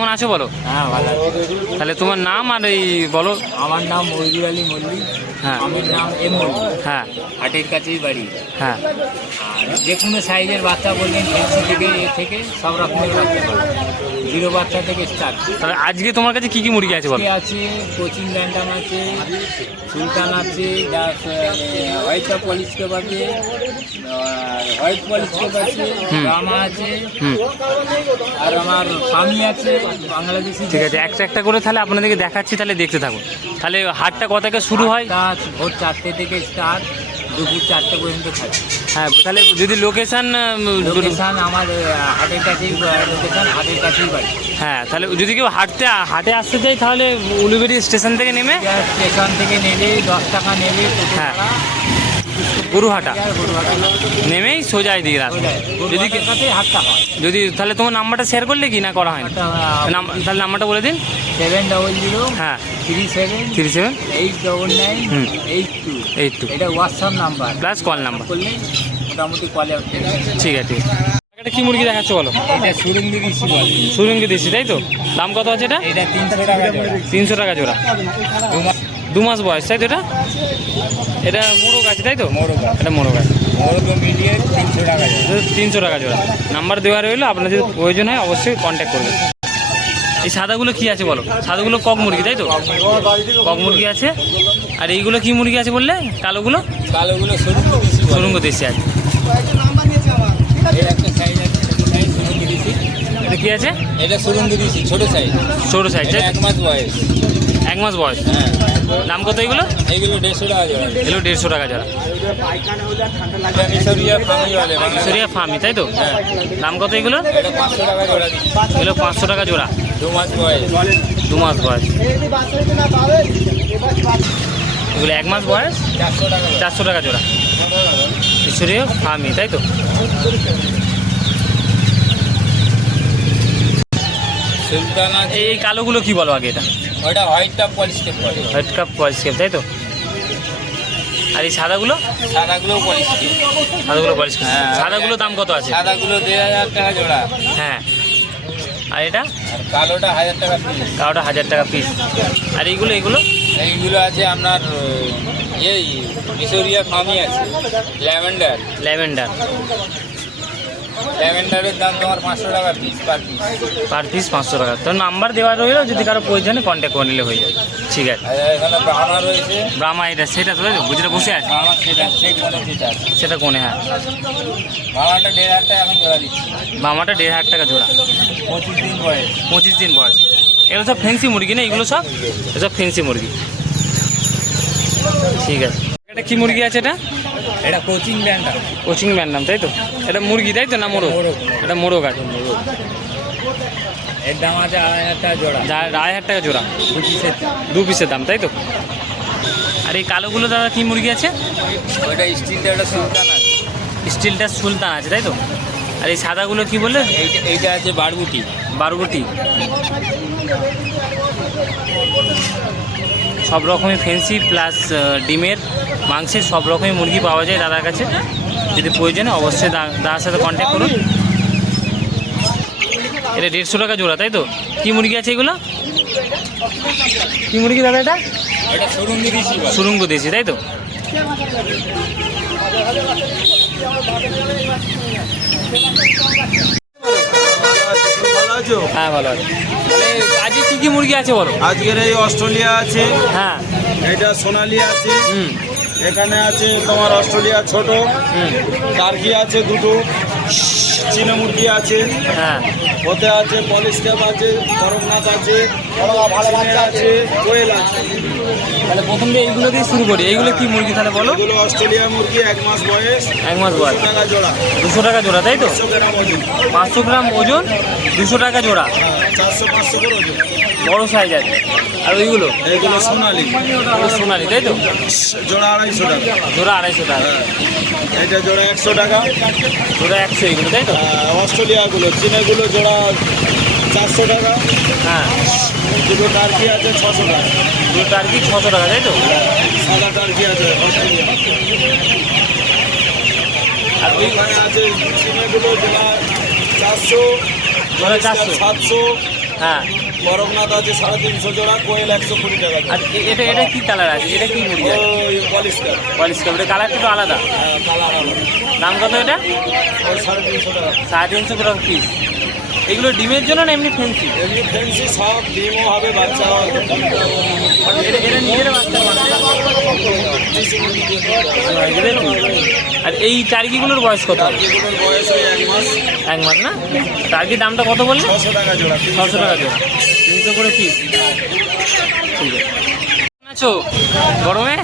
কেমন আছো বলো? হ্যাঁ ভালো আছে। তাহলে তোমার নাম আর এই বলো। আমার নাম মহিদুর আলী মল্লিক। হ্যাঁ। আমার নাম এম মল্লিক। হ্যাঁ। হাটের কাছেই বাড়ি। হ্যাঁ। আর যে কোনো সাইজের বাচ্চা বললেন ফেন্সি থেকে এ থেকে সব রকমের বাচ্চা জিরো বাচ্চা থেকে স্টার্ট তাহলে আজকে তোমার কাছে কি কি মুরগি আছে বলো? আছে কোচিং ল্যান্ডান আছে সুলতান আছে হোয়াইট পলিশ কেপ আছে হোয়াইট পলিশ কেপ আছে। রামা আছে আর আমার স্বামী আছে বাংলাদেশি ঠিক আছে একটা একটা করে তাহলে আপনাদেরকে দেখাচ্ছি তাহলে দেখতে থাকুন। তাহলে হাটটা কত থেকে শুরু হয়? ভোর চারটে থেকে স্টার্ট দুপুর চারটে পর্যন্ত থাকে হ্যাঁ তাহলে যদি লোকেশান লোকেশান আমার হাটের কাছেই লোকেশান হাটের কাছেই বাড়ি হ্যাঁ তাহলে যদি কেউ হাটতে হাটে আসতে চাই তাহলে উলুবেড়ি স্টেশন থেকে নেমে স্টেশন থেকে নেবে দশ টাকা নেবে হ্যাঁ। গুরুহাটা। নেমেই সোজা এদিকে রাস্তা। যদি হয়। যদি তাহলে তোমার নাম্বারটা শেয়ার করলে কি না করা হয় তাহলে নাম্বারটা বলে দিন। সেভেন ডবল জিরো হ্যাঁ। Three seven three seven eight double nine hmm. Eight two eight two এটা WhatsApp number plus call number করলে মোটামুটি কলে ঠিক আছে ঠিক আছে। এটা কি মুরগি দেখাচ্ছ বলো? সুরঙ্গি দেশি তাই তো? দাম কত আছে এটা? এটা তিনশো টাকা তিনশো টাকা জোড়া। দু মাস বয়স তাই তো এটা? এটা মোরগ আছে তাই তো? এটা মোরগ আছে। মোরগ মিলিয়ে তিনশো টাকা জোড়া। নাম্বার দেওয়া রইল আপনার যদি প্রয়োজন হয় অবশ্যই কন্ট্যাক্ট করবেন। এই সাদাগুলো কি আছে বলো? সাদাগুলো কক মুরগি তাই তো? কক মুরগি আছে। আর এইগুলো কি মুরগি আছে বললে? কালোগুলো? কালোগুলো সুরঙ্গি দেশি আছে। এটা কি আছে? এটা সুরঙ্গি ছোট সাইজ ছোটো সাইজ এক মাস বয়স। এক মাস বয়স। হ্যাঁ। দাম কত এগুলো? এইগুলো দেড়শো টাকা জোড়া। এগুলো দেড়শো টাকা জোড়া। মিশরিয়া ফার্মি তাই তো? হ্যাঁ। দাম কত এগুলো? এটা পাঁচশো টাকা জোড়া দিচ্ছি। এগুলো পাঁচশো টাকা জোড়া। দু মাস বয়স। দু মাস বয়স। এগুলো এক মাস বয়স? চারশো টাকা জোড়া। চারশো টাকা জোড়া। সরিয়া ফার্মি তাই তো? সুলতান এই কালোগুলো কি বলো আগে এটা? ওটা হোয়াইট টপ পলিস্টেপ বলে। হোয়াইট কাপ পলিস্কেপ তাই তো? আর এই সাদাগুলো? সাদাগুলো পলিস্টেপ সাদাগুলো পলিস্কেপ হ্যাঁ। সাদাগুলো দাম কত আছে? সাদাগুলো দেড় হাজার টাকা জোড়া। হ্যাঁ। আর এটা? কালোটা হাজার টাকা পিস কালোটা হাজার টাকা পিস আর এইগুলো এইগুলো? এইগুলো আছে আপনার এই মিশরিয়া ফার্মি আছে। ল্যাভেন্ডার। ল্যাভেন্ডার। ল্যাভেন্ডারের দাম তোমার পাঁচশো টাকা piece per piece per piece পাঁচশো টাকা। তো নাম্বার দেওয়া রইল যদি কারও প্রয়োজনে কন্ট্যাক্ট করে নিলে হয়ে যাবে। ঠিক আছে। এখানে ব্রাহ্মা রয়েছে। ব্রাহ্মা এটা সেটা তো বুঝলে বসে আছে? সেটা সেটা কোনে হ্যাঁ। ব্রাহ্মাটা দেড় হাজার টাকা এখন জোড়া দিচ্ছি। ব্রাহ্মাটা দেড় হাজার টাকা জোড়া। পঁচিশ দিন বয়স। পঁচিশ দিন বয়স। এগুলো সব ফেন্সি মুরগি না এগুলো সব? এসব ফেন্সি মুরগি। ঠিক আছে। এটা কি মুরগি আছে এটা? এটা কোচিং ল্যান্ডার কোচিং ম্যান নাম তাই তো? এটা মুরগি তাই তো না মোরগ। এটা মোরগ আছে এর দাম আছে আড়াই হাজার টাকা জোড়া। আড়াই হাজার টাকা জোড়া। পঁচিশের দু পিসের দাম তাই তো? আর এই কালোগুলো দাদা কি মুরগি আছে? ওইটা স্টিলটা ওটা সুলতান আছে। স্টিলটা সুলতান আছে তাই তো? আর এই সাদাগুলো কি বললে? এইটা এইটা আছে বারবুটি। বারবটি। সব রকমের ফেন্সি প্লাস ডিমের মাংসের সব রকমের মুরগি পাওয়া যায় দাদার কাছে। যদি প্রয়োজনে অবশ্যই দা- দাদার সাথে কন্ট্যাক্ট করুন। এটা দেড়শো টাকা জোড়া তাই তো? কী মুরগি আছে এগুলো? কী মুরগি দাদা এটা? এটা সুরঙ্গি সুরঙ্গ দেশি তাই তো? আছো? হ্যাঁ ভালো আছি। আজকে কি কি মুরগি আছে বলো? আজকের এই অস্ট্রেলিয়া আছে হ্যাঁ। এটা সোনালি আছে হুম। এখানে আছে তোমার অস্ট্রেলিয়া ছোট হুম। টার্কি আছে দুটো। চীনা মুরগি আছে? হ্যাঁ। ওতে আছে পলিশ ক্যাপ আছে করমনাথ আছে আছে কোয়েল আছে। তাহলে প্রথম দিয়ে এইগুলো দিয়ে শুরু করি। এইগুলো কি মুরগি? তাহলে বলো। এগুলো অস্ট্রেলিয়া মুরগি এক মাস বয়স এক মাস বয়স। টাকা জোড়া। দুশো টাকা জোড়া তাই তো? পাঁচশো গ্রাম ওজন। দুশো টাকা জোড়া। হ্যাঁ, চারশো পাঁচশো করে ওজন। বড় সাইজ আছে। আর ওইগুলো? এগুলো সোনালি। সোনালি তাই তো? জোড়া আড়াইশো টাকা। জোড়া আড়াইশো টাকা। হ্যাঁ এটা জোড়া একশো টাকা। জোড়া একশো এইগুলো তাই অস্ট্রেলিয়াগুলো চীনেগুলো জোড়া চারশো টাকা। হ্যাঁ। দুটো টার্কি আছে ছশো টাকা। দুটো টার্কি ছশো টাকা তাই তো? সাদা টার্কি আছে অস্ট্রেলিয়া আর ওইখানে আছে চীনেগুলো জোড়া চারশো জোড়া চারশো। সাতশো। হ্যাঁ। করকনাথ আছে সাড়ে তিনশো জোড়া কোয়েল একশো কুড়ি টাকা আর এটা এটা কি কালার আছে? এটা কি মুড়ি? ওই পলিশ এটা কালার একটু আলাদা। হ্যাঁ কালার আলাদা। দাম কত এটা? ওই সাড়ে তিনশো টাকা। সাড়ে তিনশো টাকা পিস এগুলো ডিমের জন্য না এমনি ফেন্সি এমনি ফেন্সি সব ডিমও হবে বাচ্চা হবে। এটা এটা নিজের বাচ্চা। আর এই টার্কিগুলোর বয়স কত? এক মাস না? টার্কির দামটা কত বললে? ছশো টাকা জোড়া। ছশো টাকা জোড়া তিনশো করে পিস ঠিক আছে। আছো? গরমে?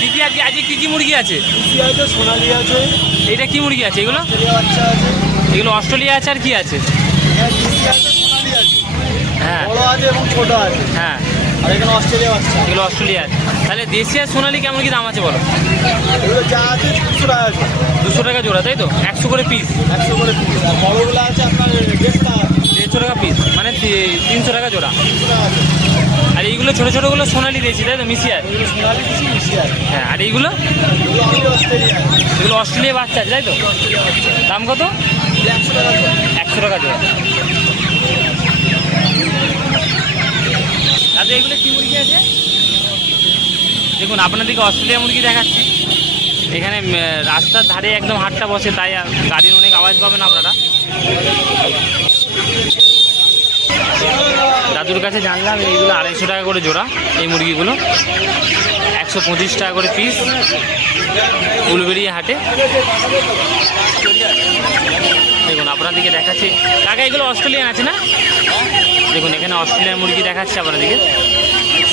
কি কি আজকে আজকে কি কি মুরগি আছে? আছে সোনালি আছে এটা কি মুরগি আছে এগুলো? এগুলো অস্ট্রেলিয়া আছে আর কি আছে? হ্যাঁ কৃষি আছে সোনালি আছে হ্যাঁ। বড় আছে এবং ছোট আছে। হ্যাঁ। আর এখানে অস্ট্রেলিয়া বাচ্চা। এগুলো অস্ট্রেলিয়া আছে তাহলে দেশি আর সোনালি কেমন কি দাম আছে বলো? এগুলো যা আছে দুশো টাকা দুশো টাকা জোড়া তাই তো? একশো করে পিস একশো করে পিস আর বড়গুলো আছে আপনার দেড়শো টাকা দেড়শো টাকা পিস মানে তিনশো টাকা জোড়া। আর এইগুলো ছোটো ছোটোগুলো সোনালি দেশি তাই তো? মিশিয়ার হ্যাঁ আর এইগুলো? এগুলো অস্ট্রেলিয়া। বাচ্চা আছে তাই তো? দাম কত? টাকা একশো টাকা জোড়া। এগুলো কি মুরগি আছে? দেখুন, আপনাদেরকে অস্ট্রেলিয়া মুরগি দেখাচ্ছি। এখানে রাস্তার ধারে একদম হাটটা বসে, তাই গাড়ির অনেক আওয়াজ পাবেন আপনারা। দাদুর কাছে জানলাম এইগুলো আড়াইশো টাকা করে জোড়া, এই মুরগিগুলো। একশো পঁচিশ টাকা করে পিস উলবেড়িয়া হাটে। দেখুন, আপনাদেরকে দেখাচ্ছি। কাকা, এগুলো অস্ট্রেলিয়ান আছে না? দেখুন, এখানে অস্ট্রেলিয়ার মুরগি দেখাচ্ছে আপনাদেরকে।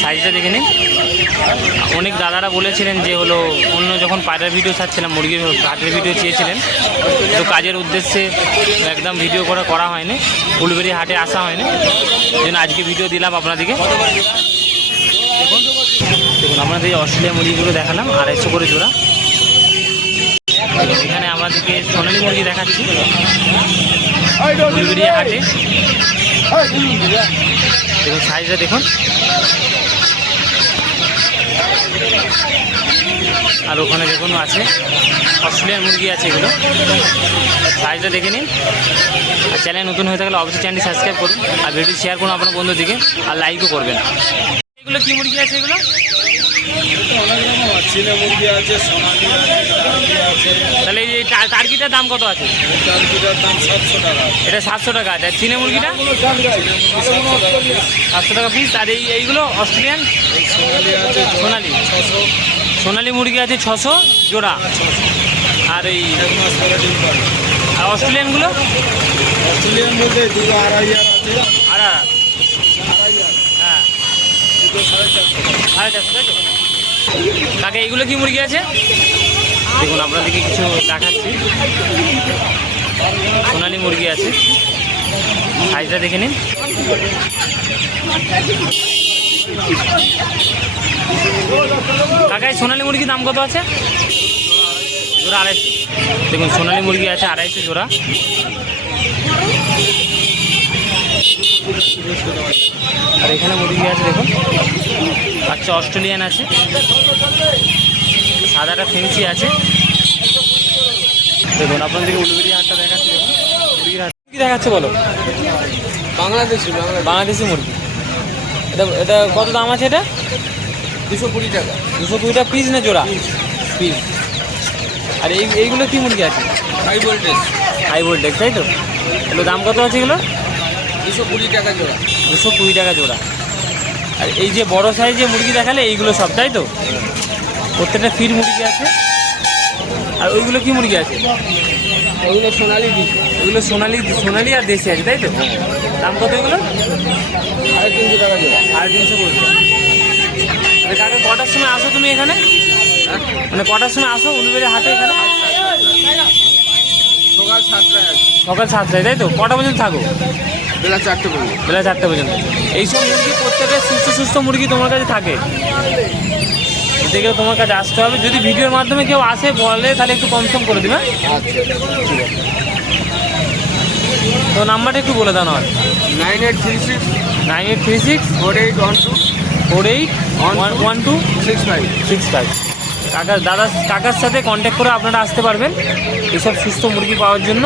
সাইজটা দেখে নিন। অনেক দাদারা বলেছিলেন যে হলো, অন্য যখন পায়রার ভিডিও ছাড়ছিলাম, মুরগির হাটের ভিডিও চেয়েছিলেন। তো কাজের উদ্দেশ্যে একদম ভিডিও করা করা হয়নি। ফুলবেরি হাটে আসা হয়নি। জন্য আজকে ভিডিও দিলাম আপনাদেরকে। দেখুন দেখুন এই অস্ট্রেলিয়া মুরগিগুলো দেখালাম, আড়াইশো করে জোড়া। এখানে আমাদেরকে সোনালি মুরগি দেখাচ্ছি। ফুলবেরিয়া হাটে। দেখুন সাইজটা দেখুন। আর ওখানে দেখুন আছে, অস্ট্রেলিয়ান মুরগি আছে এগুলো। সাইজটা দেখে নিন। আর চ্যানেল নতুন হয়ে থাকলে অবশ্যই চ্যানেলটি সাবস্ক্রাইব করুন। আর ভিডিও শেয়ার করুন আপনার বন্ধুদিকে আর লাইকও করবেন। এগুলো কি মুরগি আছে এগুলো? অনেক রকম চীনা মুরগি আছে সোনালি আছে তাহলে এই টার- টার্কিটার দাম কত আছে? টার্কিটার দাম সাতশো টাকা এটা সাতশো টাকা। আছে চীনা মুরগিটা? সাতশো টাকা পিস আর এই এইগুলো অস্ট্রেলিয়ান? সোনালি। সোনালি মুরগি আছে ছশো জোড়া। আর এই আর অস্ট্রেলিয়ানগুলো? অস্ট্রেলিয়ান দুটো আড়াই হাজার আছে। আড়াই সাড়ে কাকে, এইগুলো কি মুরগি আছে? দেখুন, আপনাদেরকে কিছু দেখাচ্ছি। সোনালি মুরগি আছে। সাইজটা দেখে নিন। কাকাই, সোনালি মুরগির দাম কত আছে? জোড়া আড়াইশো। দেখুন, সোনালি মুরগি আছে আড়াইশো জোড়া। আর এখানে মুরগি আছে দেখুন। আচ্ছা অস্ট্রেলিয়ান আছে। সাদাটা ফেন্সি আছে। দেখুন আপনাদেরকে উলবেরি হাটটা দেখাচ্ছি দেখুন। মুরগির হাট কি দেখাচ্ছে বলো? বাংলাদেশি বাংলাদেশ। বাংলাদেশি মুরগি। এটা এটা কত দাম আছে এটা? দুশো কুড়ি টাকা। দুশো কুড়িটা পিস না জোড়া? পিস। আর এই এইগুলো কি মুরগি আছে? High voltage. হাই ভোল্টেজ তাই তো? এগুলো দাম কত আছে এগুলো? দুশো কুড়ি টাকা জোড়া। দুশো কুড়ি টাকা জোড়া। আর এই যে বড় সাইজে মুরগি দেখালে এইগুলো সব তাই তো? প্রত্যেকটা ফির মুরগি আছে। আর ওইগুলো কি মুরগি আছে? ওইগুলো সোনালি দিচ্ছে ওইগুলো সোনালি সোনালি আর দেশি আছে তাই তো? দাম কত এগুলো? সাড়ে তিনশো টাকা জোড়া। সাড়ে তিনশো করে। কাকা কটার সময় আসো তুমি এখানে? মানে কটার সময় আসো উলুবেড়ি হাটে এখানে? সকাল সাতটায় সকাল সাতটায় তাই তো? কটা পর্যন্ত থাকো? বেলা চারটে পর্যন্ত। বেলা চারটে পর্যন্ত। এইসব মুরগি প্রত্যেকটা সুস্থ সুস্থ মুরগি তোমার কাছে থাকে। দেখে তোমার কাছে আসতে হবে। যদি ভিডিওর মাধ্যমে কেউ আসে বলে তাহলে একটু কম সম করে দিবে। আচ্ছা তো নাম্বারটা একটু বলে দাও না nine eight three six nine eight three six four eight one two four eight one one two six five. Six five. কাকার দাদা কাকার সাথে কন্ট্যাক্ট করে আপনারা আসতে পারবেন। এসব সুস্থ মুরগি পাওয়ার জন্য।